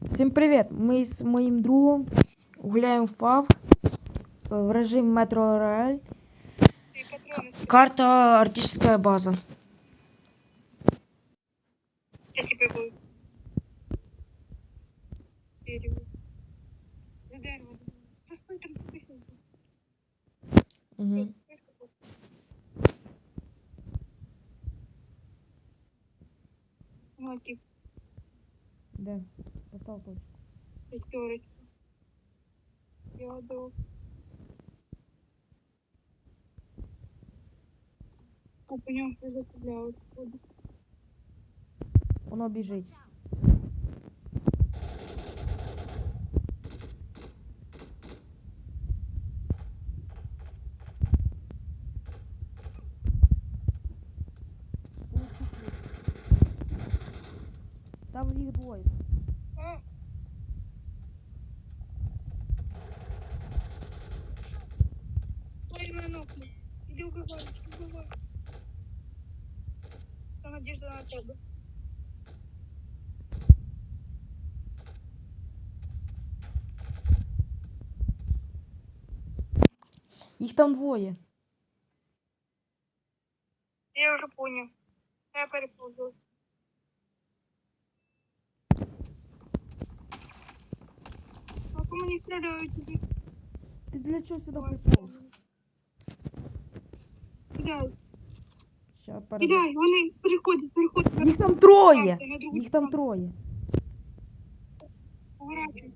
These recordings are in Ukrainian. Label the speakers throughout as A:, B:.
A: Всім привіт! Ми з моїм другом гуляємо в паб в режим Метро Реаль.
B: И патроны.
A: Карта артистська база.
B: Я тебе буду. Дерево. За дерево. Постой там, постой.
A: Угу.
B: Ну, тип,
A: Де? Постав точку.
B: пятерочка. Я дал. О, по нему все заставляют.
A: Воно біжить. Там їх двоє.
B: Надежда на тебя.
A: Їх там двоє.
B: Я уже понял. Я переползу. А по мне стреляют тебе.
A: Ти для чого сюди приповз?
B: Кидай,
A: Ща перед...
B: кидай, вони переходять, переходять.
A: Їх там троє! Їх там троє.
B: Поворачивай.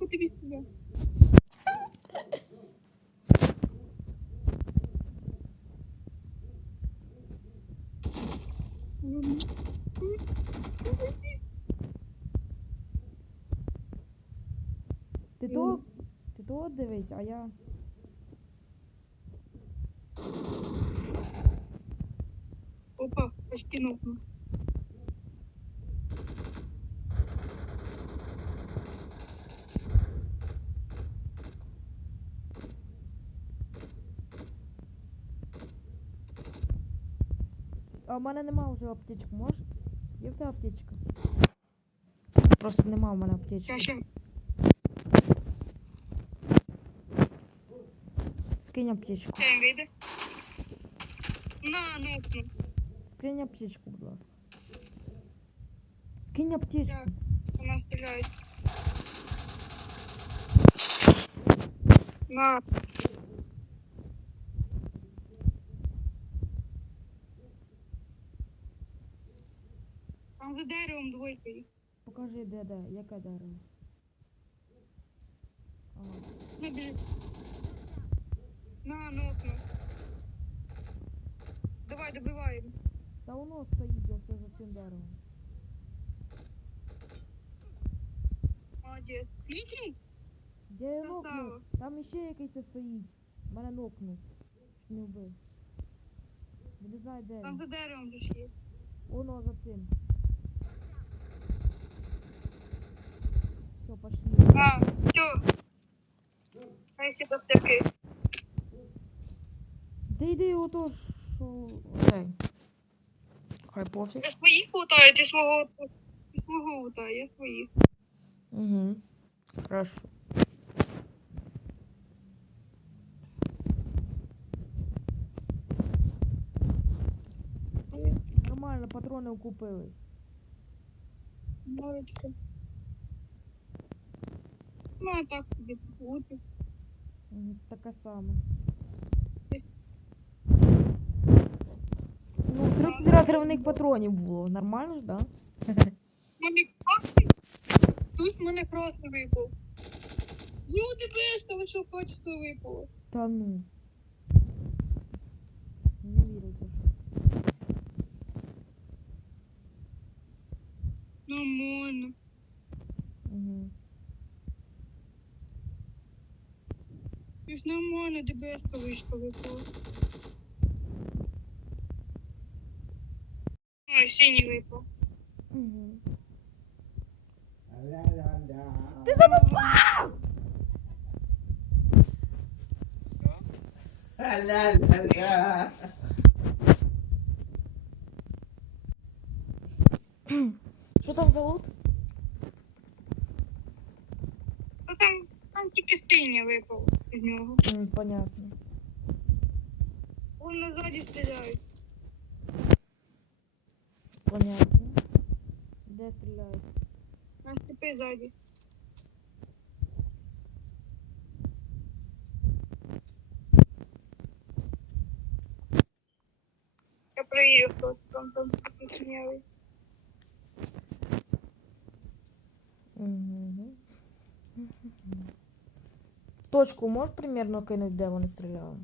B: Вот тебе сюда.
A: Ти то? Ти то дивись, а я.
B: Почти.
A: А в мене нема вже аптечок, можеш? Є в тебе аптечка? Просто нема в мене аптечки.
B: Сейчас, сейчас.
A: Скинь аптечку.
B: Вийде. На, нокнул.
A: Скинь аптечку, будь ласка. Скинь аптечку.
B: Так. Вона стріляє. На. Там за деревом двойка їх.
A: Покажи, де, де, яке дерево. Ага.
B: На, біжи. На, нокну. Давай, добиваємо.
A: Та воно стоїть ось за цим деревом.
B: Молодець. Клікнув?
A: Де я нокнув? Там іще якийсь стоїть. Мене нокнув. Не вбив. Я не знаю, де
B: Там
A: він.
B: за деревом же є.
A: Воно за цим. Все, пошли.
B: А, все. Хай ще до стірки.
A: Ти йди ото ж, що... Окей. Хай пофіг.
B: Я своїх лутаю, ти свого... Ти свого лутаю, я своїх.
A: Угу. Хорошо. Нормально, патрони купили.
B: Молодчика. Ну, а так собі бути.
A: Мгм, Таке саме. 30 розривних патронів було. Нормально ж, да?
B: Тут мене красний випав. Люди ви що качество випало.
A: Та ну. Не вірите.
B: Нормально.
A: Угу.
B: Ж нормально, ДБС вишка випала. А, синій випав.
A: Угу.
C: Ти
A: задовбав!
C: Ля-ля-ля.
A: Що там за лут?
B: Ну там, там тільки стиня випав з нього.
A: М, понятно.
B: Вон назаді стріляють.
A: Понятно. Де стріляють?
B: На степи ззаді. Я проверю, хто там там.
A: Угу. Точку можеш примірно кинути, де вони стріляли?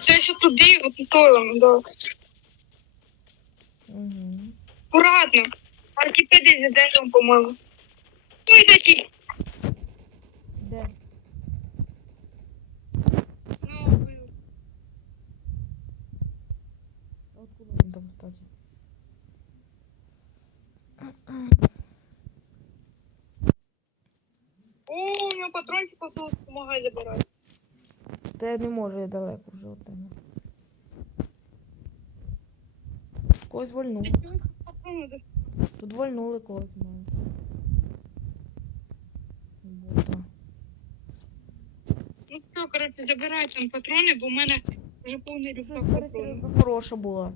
B: Це ще туди, от у сторону, да.
A: Угу.
B: Аккуратно. Архіпеди за деревом, по-моєму. Ну і такі.
A: Де?
B: Ну,
A: Откуда він там, кстати?
B: о, у нього патрончик осталось, помагай забирати.
A: Та я не можу, я далеко вже от тебе. Когось вольнули. Тут вольнули когось. Бота.
B: Ну все, коротше, забирай там патрони, бо в мене вже повний рюкзак патронів.
A: хороша була.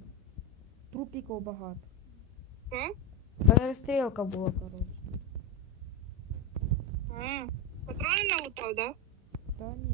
A: Трупіків багато.
B: Що?
A: Перестрілка була, коротше.
B: А, патрони налутав, да?
A: Та ні.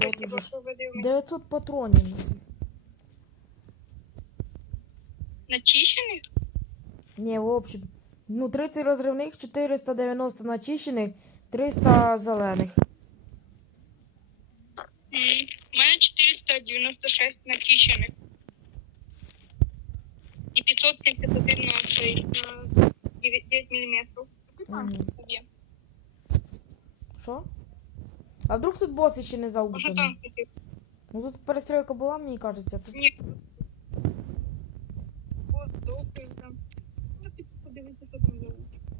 A: Угу. 900 уже. ж. 900 патронів.
B: Начищених?
A: Ні, в общем. Ну, 30 розривних, 490 начищених, 300 зелених.
B: У мене 496 начищених. І 571 на цей, на 9 мм.
A: Що? А вдруг тут боси ще не
B: там таки?
A: Ну тут перестрілка була, мені кажеться. Тут...
B: Ні. Довгий там. Ну, ти подивися, що там.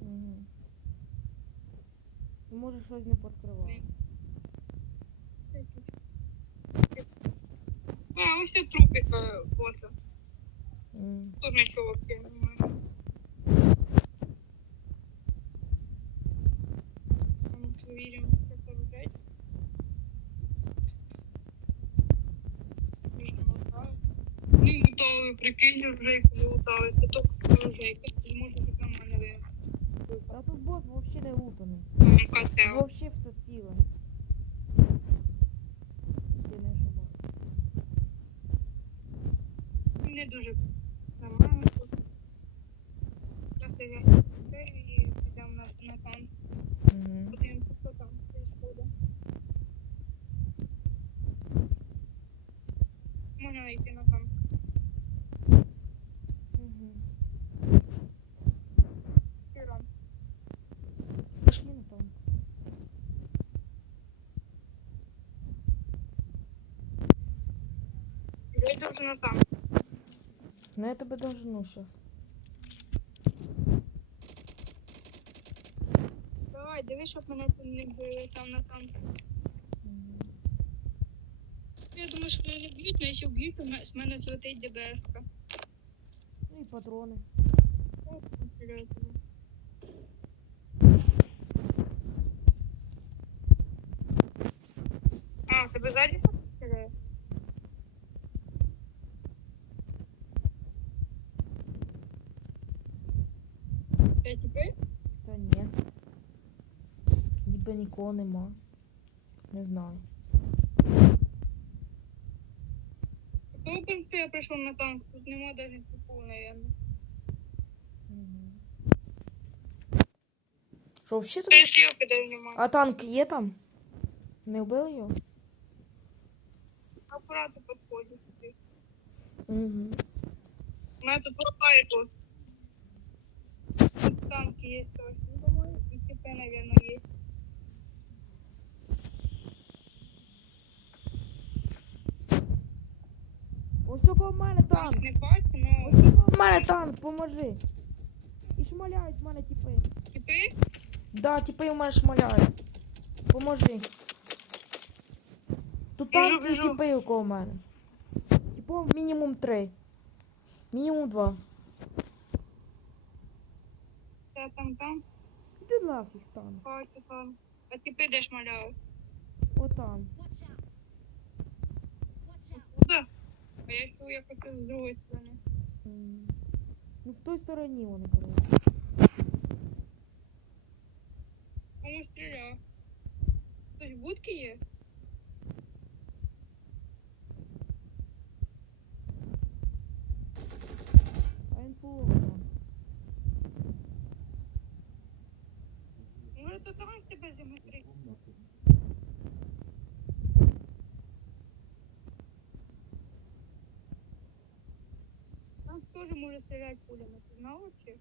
A: Угу. Ну, може щось не підкривало.
B: А, ось це трупіка боса.
A: М.
B: Тут не чуваки, немає. Ну. Ну, готові, прикинь, вже як готовий. Це тільки не може на мене вийти.
A: А тут бот взагалі не лутаний.
B: Катео.
A: Вообще все ціле. Ти не ошибався.
B: Не дуже нормально тут. Зараз я це і підемо на, на танк.
A: Угу.
B: Подивимося, що там відбуде. Можна йти на танк.
A: Угу.
B: Піром.
A: Пішли на там.
B: Я йду вже на танк.
A: Ну я тебе дожену сейчас.
B: Давай, дивись, щоб мене тут не били там на танку. Я думаю, що мене не б'ють, але якщо б'ють, то з мене злетить ДБС-ка.
A: Ну і патрони.
B: А, тебе ззаді там стріляє? Це типи?
A: Та ні. Ніби нікого нема. Не знаю.
B: Ну, я прийшов на танк, тут нема навіть типу, наверное.
A: Що, взагалі тут?
B: Перестрілки даже немає.
A: А танк є там? Не вбили його?
B: Підходять. сюди.
A: Угу.
B: У мене тут лопає тут. Тут танки є точно, думаю. І ТП, наверное, є.
A: Ось такого в мене
B: Танк не бачу, но
A: Ось такого в мене танк, поможи. І шмаляють в мене тіпи.
B: типи
A: Да, тіпи в мене шмаляють. Поможи. Тут танк і тіпи у кого в мене. Типу мінімум три. Мінімум два.
B: Та там там,
A: Іди нафіг танк.
B: бачу там. А типи де шмаляють?
A: Отам.
B: Куда? А я чув, я хочу з другої сторони.
A: М. Ну в той стороні вони, коротше.
B: Кому стріляв? Хтось в будки є?
A: А він фуловий там.
B: Може, то там тебе зімотри. Може стріляти пулями, ти знала чи?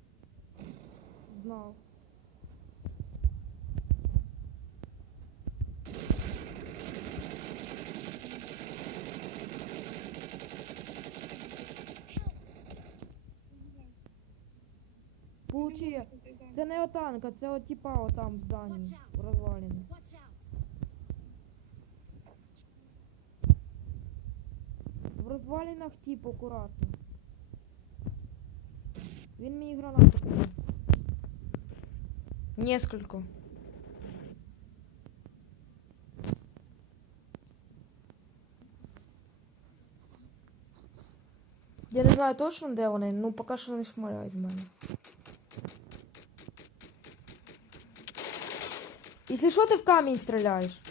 A: Знав. Получи. Це не отанк, а це от типа отам в зданні. В розваліні. В розвалінах тип акуратно. Він мені гранату кинув. Несколько. Я не знаю точно, де вони, ну поки що не шмаляють в мене. Якщо що, ти в камінь стріляєш.